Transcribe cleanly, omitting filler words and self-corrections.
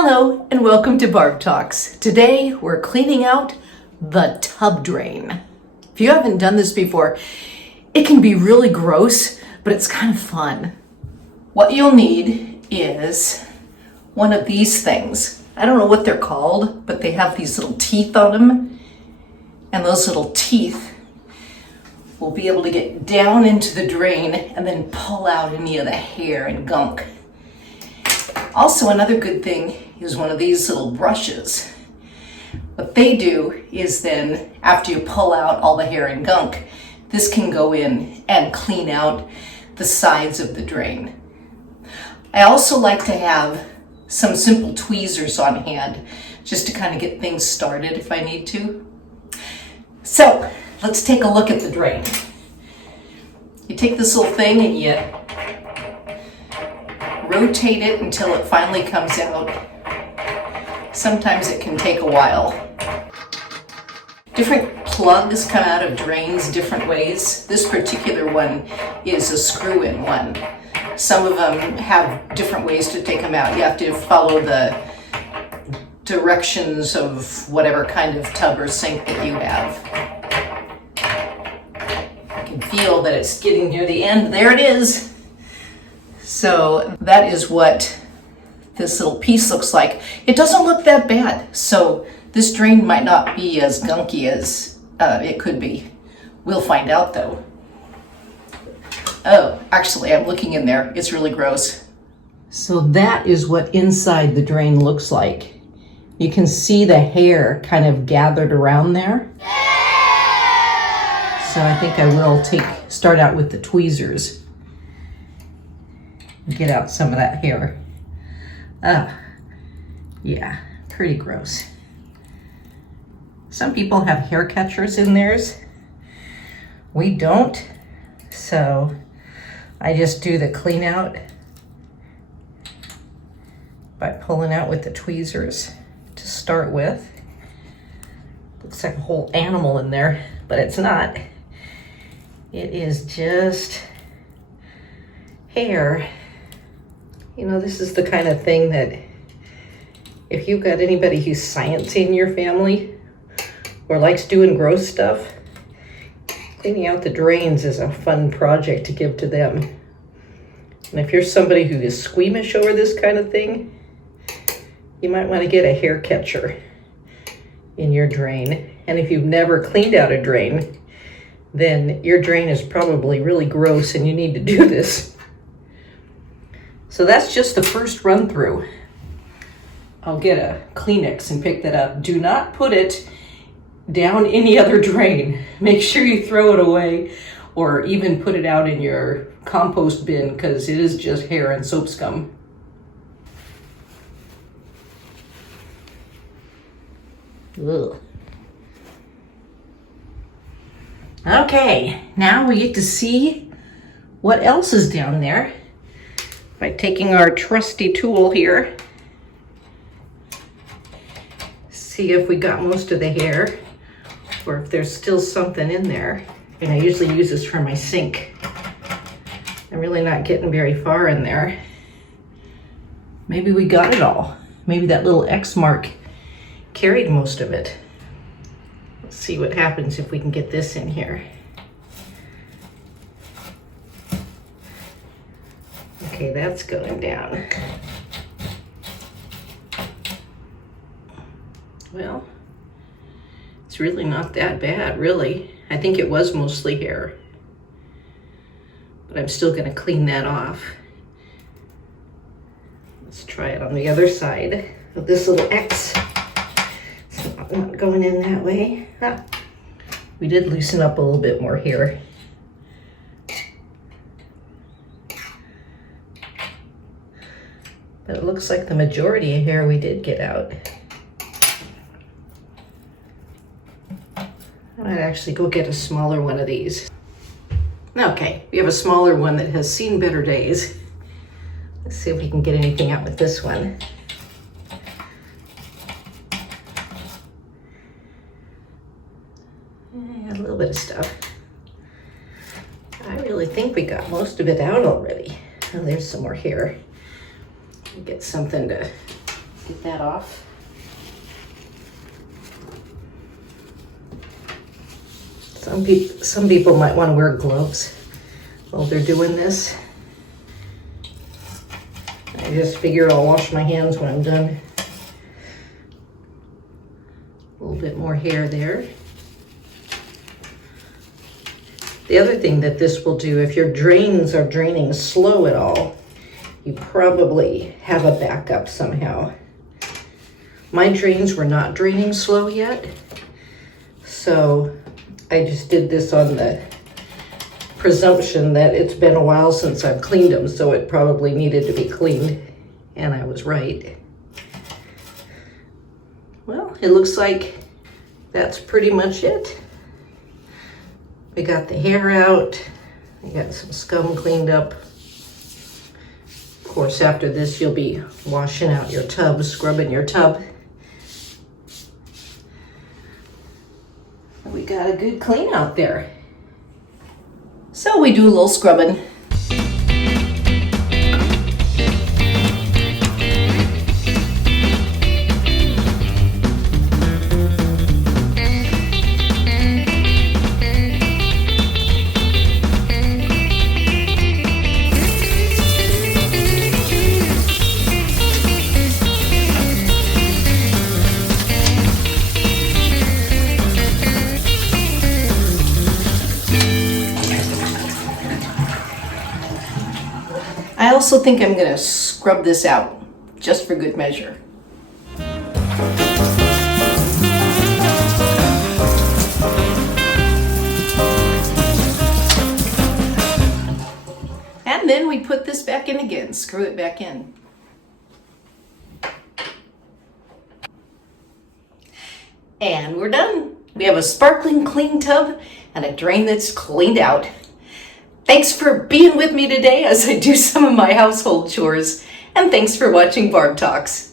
Hello and welcome to Barb Talks. Today we're cleaning out the tub drain. If you haven't done this before, it can be really gross, but it's kind of fun. What you'll need is one of these things. I don't know what they're called, but they have these little teeth on them. And those little teeth will be able to get down into the drain and then pull out any of the hair and gunk. Also, another good thing is one of these little brushes. What they do is then, after you pull out all the hair and gunk, this can go in and clean out the sides of the drain. I also like to have some simple tweezers on hand, just to kind of get things started if I need to. So, let's take a look at the drain. You take this little thing and you rotate it until it finally comes out. Sometimes it can take a while. Different plugs come out of drains different ways. This particular one is a screw-in one. Some of them have different ways to take them out. You have to follow the directions of whatever kind of tub or sink that you have. I can feel that it's getting near the end. There it is. So that is what this little piece looks like. It doesn't look that bad. So this drain might not be as gunky as it could be. We'll find out though. Oh, actually, I'm looking in there. It's really gross. So that is what inside the drain looks like. You can see the hair kind of gathered around there. So I think I will start out with the tweezers. Get out some of that hair. Yeah, pretty gross. Some people have hair catchers in theirs. We don't, so I just do the clean out by pulling out with the tweezers to start with. Looks like a whole animal in there, but it's not. It is just hair. You know, this is the kind of thing that if you've got anybody who's sciencing your family or likes doing gross stuff, cleaning out the drains is a fun project to give to them. And if you're somebody who is squeamish over this kind of thing, you might want to get a hair catcher in your drain. And if you've never cleaned out a drain, then your drain is probably really gross and you need to do this. So that's just the first run through. I'll get a Kleenex and pick that up. Do not put it down any other drain. Make sure you throw it away or even put it out in your compost bin because it is just hair and soap scum. Ugh. Okay, now we get to see what else is down there by taking our trusty tool here. See if we got most of the hair or if there's still something in there. And I usually use this for my sink. I'm really not getting very far in there. Maybe we got it all. Maybe that little X mark carried most of it. Let's see what happens if we can get this in here. Okay, that's going down. Well, it's really not that bad, really. I think it was mostly hair. But I'm still gonna clean that off. Let's try it on the other side of this little X. So I'm not going in that way. Ah, we did loosen up a little bit more here. But it looks like the majority of hair we did get out. I might actually go get a smaller one of these. Okay, we have a smaller one that has seen better days. Let's see if we can get anything out with this one. A little bit of stuff. I really think we got most of it out already. Oh, there's some more hair. Get something to Get that off. Some people might want to wear gloves while they're doing this. I just figure I'll wash my hands when I'm done. A little bit more hair there. The other thing that this will do, if your drains are draining slow at all, you probably have a backup somehow. My drains were not draining slow yet, so I just did this on the presumption that it's been a while since I've cleaned them, so it probably needed to be cleaned, and I was right. Well, it looks like that's pretty much it. We got the hair out, we got some scum cleaned up. Of course, after this, you'll be washing out your tub, scrubbing your tub. We got a good clean out there. So we do a little scrubbing. I also think I'm going to scrub this out, just for good measure. And then we put this back in again, screw it back in. And we're done. We have a sparkling clean tub and a drain that's cleaned out. Thanks for being with me today as I do some of my household chores, and thanks for watching Barb Talks.